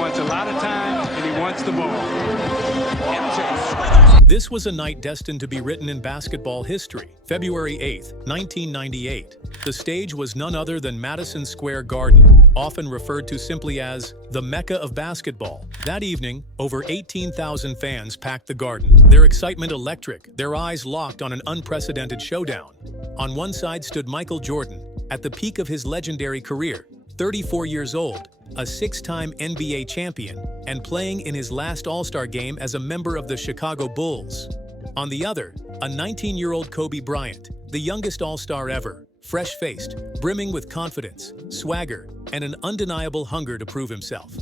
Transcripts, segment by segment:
wants a lot of time, and he wants the ball. This was a night destined to be written in basketball history. February 8th, 1998. The stage was none other than Madison Square Garden, often referred to simply as the Mecca of basketball. That evening, over 18,000 fans packed the Garden, their excitement electric, their eyes locked on an unprecedented showdown. On one side stood Michael Jordan, at the peak of his legendary career, 34 years old, a six-time NBA champion, and playing in his last All-Star game as a member of the Chicago Bulls. On the other, a 19-year-old Kobe Bryant, the youngest All-Star ever, fresh-faced, brimming with confidence, swagger, and an undeniable hunger to prove himself.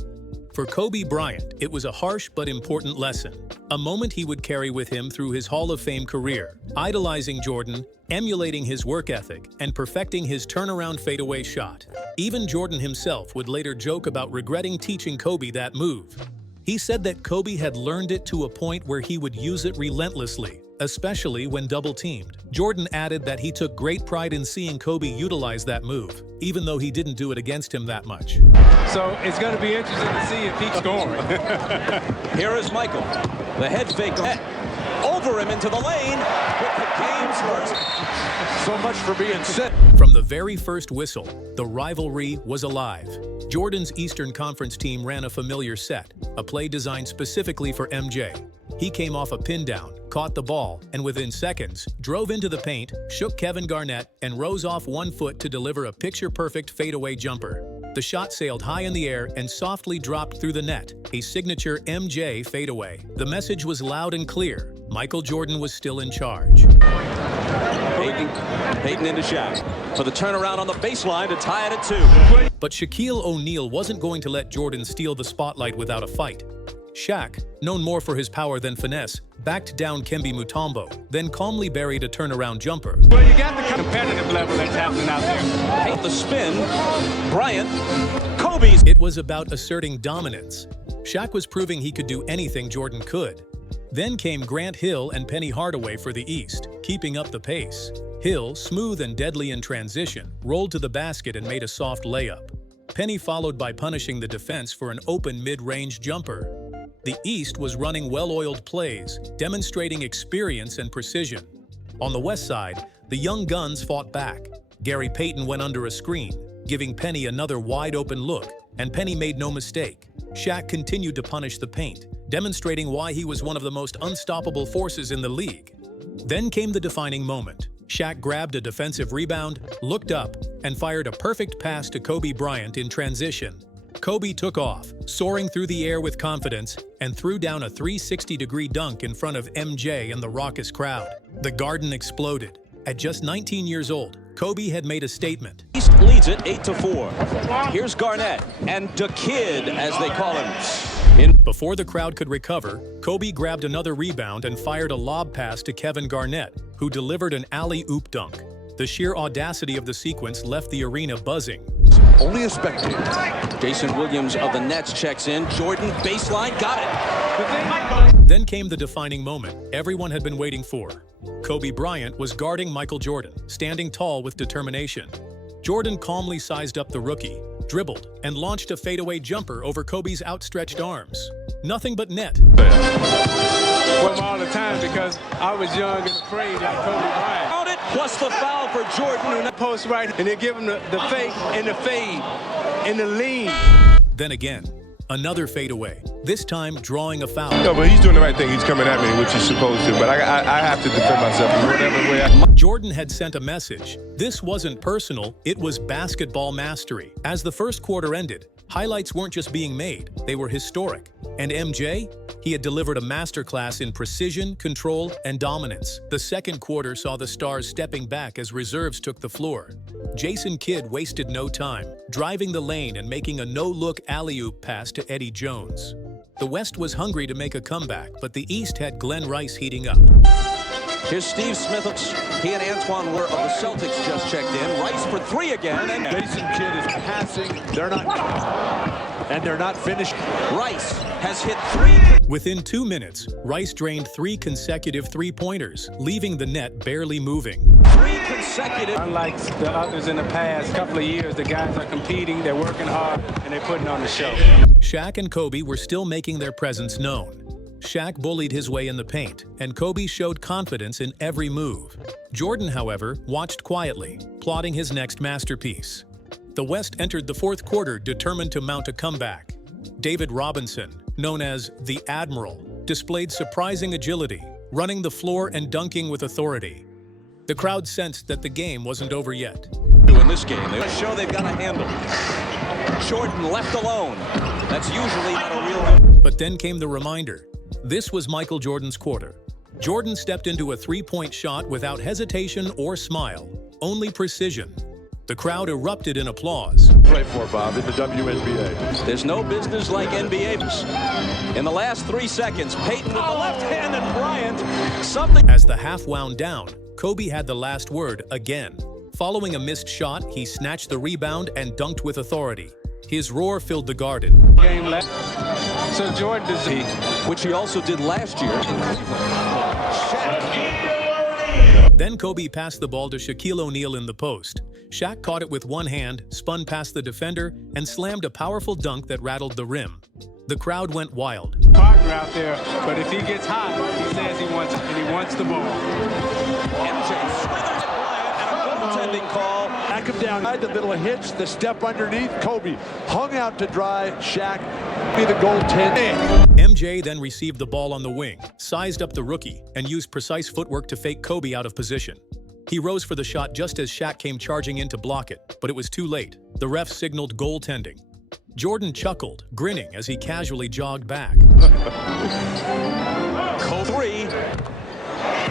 For Kobe Bryant, it was a harsh but important lesson, a moment he would carry with him through his Hall of Fame career, idolizing Jordan, emulating his work ethic, and perfecting his turnaround fadeaway shot. Even Jordan himself would later joke about regretting teaching Kobe that move. He said that Kobe had learned it to a point where he would use it relentlessly, especially when double-teamed. Jordan added that he took great pride in seeing Kobe utilize that move, even though he didn't do it against him that much. So it's going to be interesting to see if he's scoring. Here is Michael. The head fake. Over him into the lane with the game's first. So much for being set. From the very first whistle, the rivalry was alive. Jordan's Eastern Conference team ran a familiar set, a play designed specifically for MJ. He came off a pin down, caught the ball, and within seconds, drove into the paint, shook Kevin Garnett, and rose off 1 foot to deliver a picture-perfect fadeaway jumper. The shot sailed high in the air and softly dropped through the net, a signature MJ fadeaway. The message was loud and clear. Michael Jordan was still in charge. Payton into Shaq for the turnaround on the baseline to tie it at 2. But Shaquille O'Neal wasn't going to let Jordan steal the spotlight without a fight. Shaq, known more for his power than finesse, backed down Kembe Mutombo, then calmly buried a turnaround jumper. Well, you got the competitive level that's happening out there. Paint the spin. Bryant. Kobe's. It was about asserting dominance. Shaq was proving he could do anything Jordan could. Then came Grant Hill and Penny Hardaway for the East, keeping up the pace. Hill, smooth and deadly in transition, rolled to the basket and made a soft layup. Penny followed by punishing the defense for an open mid-range jumper. The East was running well-oiled plays, demonstrating experience and precision. On the West side, the young guns fought back. Gary Payton went under a screen, giving Penny another wide-open look, and Penny made no mistake. Shaq continued to punish the paint, demonstrating why he was one of the most unstoppable forces in the league. Then came the defining moment. Shaq grabbed a defensive rebound, looked up, and fired a perfect pass to Kobe Bryant in transition. Kobe took off, soaring through the air with confidence, and threw down a 360-degree dunk in front of MJ and the raucous crowd. The Garden exploded. At just 19 years old, Kobe had made a statement. East leads it 8-4. Here's Garnett and the Kid, as they call him. Before the crowd could recover, Kobe grabbed another rebound and fired a lob pass to Kevin Garnett, who delivered an alley-oop dunk. The sheer audacity of the sequence left the arena buzzing. Only a spectator. Jason Williams of the Nets checks in. Jordan, baseline, got it. Then came the defining moment everyone had been waiting for. Kobe Bryant was guarding Michael Jordan, standing tall with determination. Jordan calmly sized up the rookie, dribbled, and launched a fadeaway jumper over Kobe's outstretched arms. Nothing but net. From all the time because I was young and afraid like Kobe Bryant. Plus the foul for Jordan. Who post right, and they give him the fake and the fade and the lean. Then again, another fadeaway, this time drawing a foul. No, but he's doing the right thing. He's coming at me, which he's supposed to, but I have to defend myself in whatever way. Jordan had sent a message. This wasn't personal, it was basketball mastery. As the first quarter ended, highlights weren't just being made, they were historic. And MJ? He had delivered a masterclass in precision, control, and dominance. The second quarter saw the Stars stepping back as reserves took the floor. Jason Kidd wasted no time, driving the lane and making a no-look alley-oop pass to Eddie Jones. The West was hungry to make a comeback, but the East had Glenn Rice heating up. Here's Steve Smith. He and Antoine Ware of the Celtics just checked in. Rice for 3 again. And Jason Kidd is passing. They're not finished. Rice has hit 3. Within 2 minutes, Rice drained 3 consecutive three-pointers, leaving the net barely moving. 3 consecutive. Unlike the others in the past couple of years, the guys are competing, they're working hard, and they're putting on the show. Shaq and Kobe were still making their presence known. Shaq bullied his way in the paint, and Kobe showed confidence in every move. Jordan, however, watched quietly, plotting his next masterpiece. The West entered the fourth quarter determined to mount a comeback. David Robinson, known as the Admiral, displayed surprising agility, running the floor and dunking with authority. The crowd sensed that the game wasn't over yet. In this game, they show they've got a handle. Jordan left alone. That's usually not a real... But then came the reminder. This was Michael Jordan's quarter. Jordan stepped into a three-point shot without hesitation or smile, only precision. The crowd erupted in applause. Play for Bob in the WNBA. There's no business like NBA. In the last 3 seconds, Peyton with the left hand and Bryant, something... As the half wound down, Kobe had the last word again. Following a missed shot, he snatched the rebound and dunked with authority. His roar filled the garden. Game left. So Jordan does he, which he also did last year in Cleveland. Shaq. Then Kobe passed the ball to Shaquille O'Neal in the post. Shaq caught it with one hand, spun past the defender, and slammed a powerful dunk that rattled the rim. The crowd went wild. Partner out there, but if he gets hot, he says he wants it, and he wants the ball. MJ slithered at Bryant and a goaltending call. Back him down. The little hitch, the step underneath. Kobe hung out to dry. Shaq be the goaltender. MJ then received the ball on the wing, sized up the rookie, and used precise footwork to fake Kobe out of position. He rose for the shot just as Shaq came charging in to block it, but it was too late. The ref signaled goaltending. Jordan chuckled, grinning as he casually jogged back. Kobe.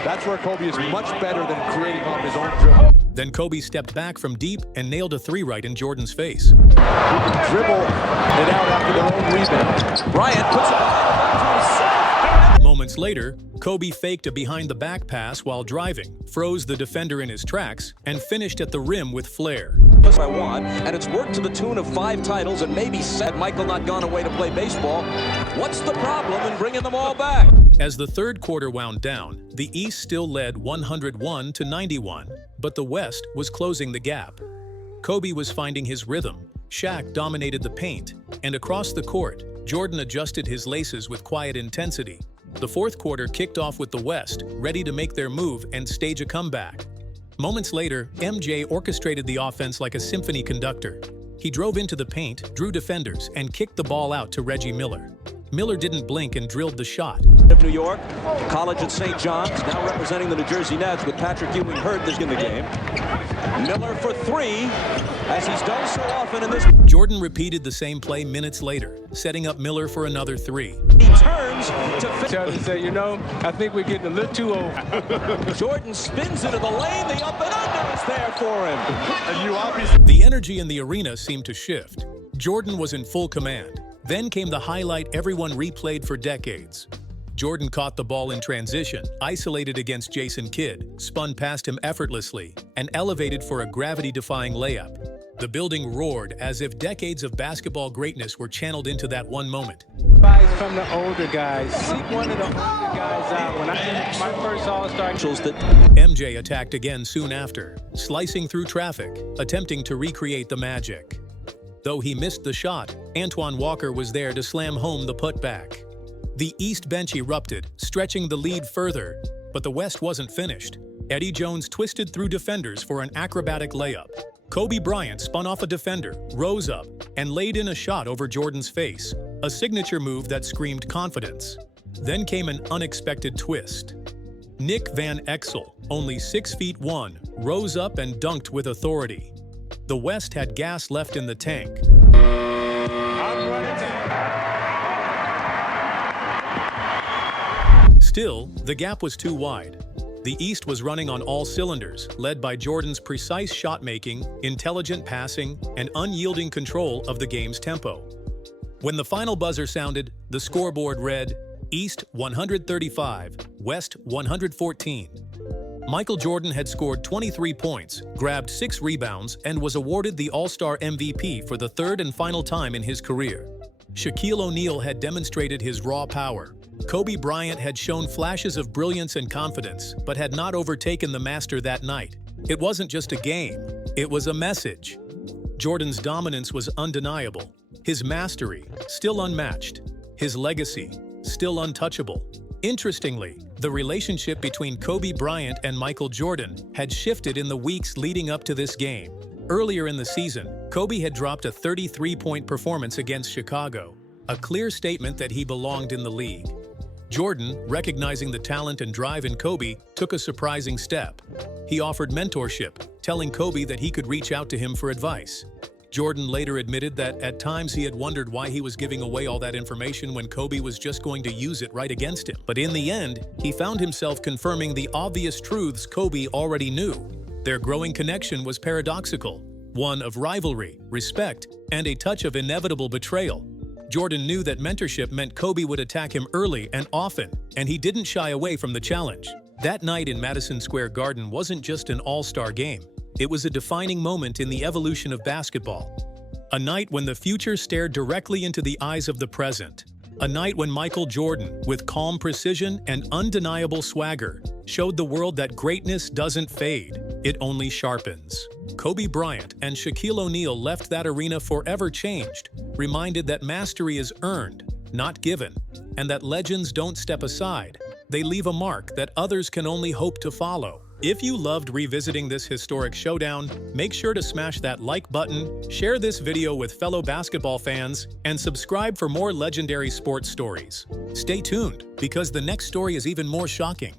That's where Kobe is much better than creating off his own dribble. Then Kobe stepped back from deep and nailed a three right in Jordan's face. He can dribble it out after their own rebound. Bryant puts it behind the back to himself. Moments later, Kobe faked a behind-the-back pass while driving, froze the defender in his tracks, and finished at the rim with flair. That's what I want, and it's worked to the tune of 5 titles and maybe 7. Michael not gone away to play baseball. What's the problem in bringing them all back? As the third quarter wound down, the East still led 101-91, but the West was closing the gap. Kobe was finding his rhythm, Shaq dominated the paint, and across the court, Jordan adjusted his laces with quiet intensity. The fourth quarter kicked off with the West, ready to make their move and stage a comeback. Moments later, MJ orchestrated the offense like a symphony conductor. He drove into the paint, drew defenders, and kicked the ball out to Reggie Miller. Miller didn't blink and drilled the shot. Of New York, college at St. John's, now representing the New Jersey Nets with Patrick Ewing hurt in the game. Miller for 3, as he's done so often in this. Jordan repeated the same play minutes later, setting up Miller for another 3. He turns to Tell him, say, you know, I think we're getting a little too old. Jordan spins into the lane. The up and under is there for him. And you obviously... The energy in the arena seemed to shift. Jordan was in full command. Then came the highlight everyone replayed for decades. Jordan caught the ball in transition, isolated against Jason Kidd, spun past him effortlessly, and elevated for a gravity-defying layup. The building roared as if decades of basketball greatness were channeled into that one moment. Advice from the older guys. Seek one of the older guys out. When I did my first All-Star... MJ attacked again soon after, slicing through traffic, attempting to recreate the magic. Though he missed the shot, Antoine Walker was there to slam home the putback. The East bench erupted, stretching the lead further, but the West wasn't finished. Eddie Jones twisted through defenders for an acrobatic layup. Kobe Bryant spun off a defender, rose up, and laid in a shot over Jordan's face, a signature move that screamed confidence. Then came an unexpected twist. Nick Van Exel, only 6'1", rose up and dunked with authority. The West had gas left in the tank. Still, the gap was too wide. The East was running on all cylinders, led by Jordan's precise shot-making, intelligent passing, and unyielding control of the game's tempo. When the final buzzer sounded, the scoreboard read, East 135, West 114. Michael Jordan had scored 23 points, grabbed 6 rebounds, and was awarded the All-Star MVP for the third and final time in his career. Shaquille O'Neal had demonstrated his raw power. Kobe Bryant had shown flashes of brilliance and confidence, but had not overtaken the master that night. It wasn't just a game, it was a message. Jordan's dominance was undeniable, his mastery still unmatched, his legacy still untouchable. Interestingly, the relationship between Kobe Bryant and Michael Jordan had shifted in the weeks leading up to this game. Earlier in the season, Kobe had dropped a 33-point performance against Chicago, a clear statement that he belonged in the league. Jordan, recognizing the talent and drive in Kobe, took a surprising step. He offered mentorship, telling Kobe that he could reach out to him for advice. Jordan later admitted that at times he had wondered why he was giving away all that information when Kobe was just going to use it right against him. But in the end, he found himself confirming the obvious truths Kobe already knew. Their growing connection was paradoxical, one of rivalry, respect, and a touch of inevitable betrayal. Jordan knew that mentorship meant Kobe would attack him early and often, and he didn't shy away from the challenge. That night in Madison Square Garden wasn't just an all-star game. It was a defining moment in the evolution of basketball. A night when the future stared directly into the eyes of the present. A night when Michael Jordan, with calm precision and undeniable swagger, showed the world that greatness doesn't fade, it only sharpens. Kobe Bryant and Shaquille O'Neal left that arena forever changed, reminded that mastery is earned, not given, and that legends don't step aside. They leave a mark that others can only hope to follow. If you loved revisiting this historic showdown, make sure to smash that like button, share this video with fellow basketball fans, and subscribe for more legendary sports stories. Stay tuned, because the next story is even more shocking.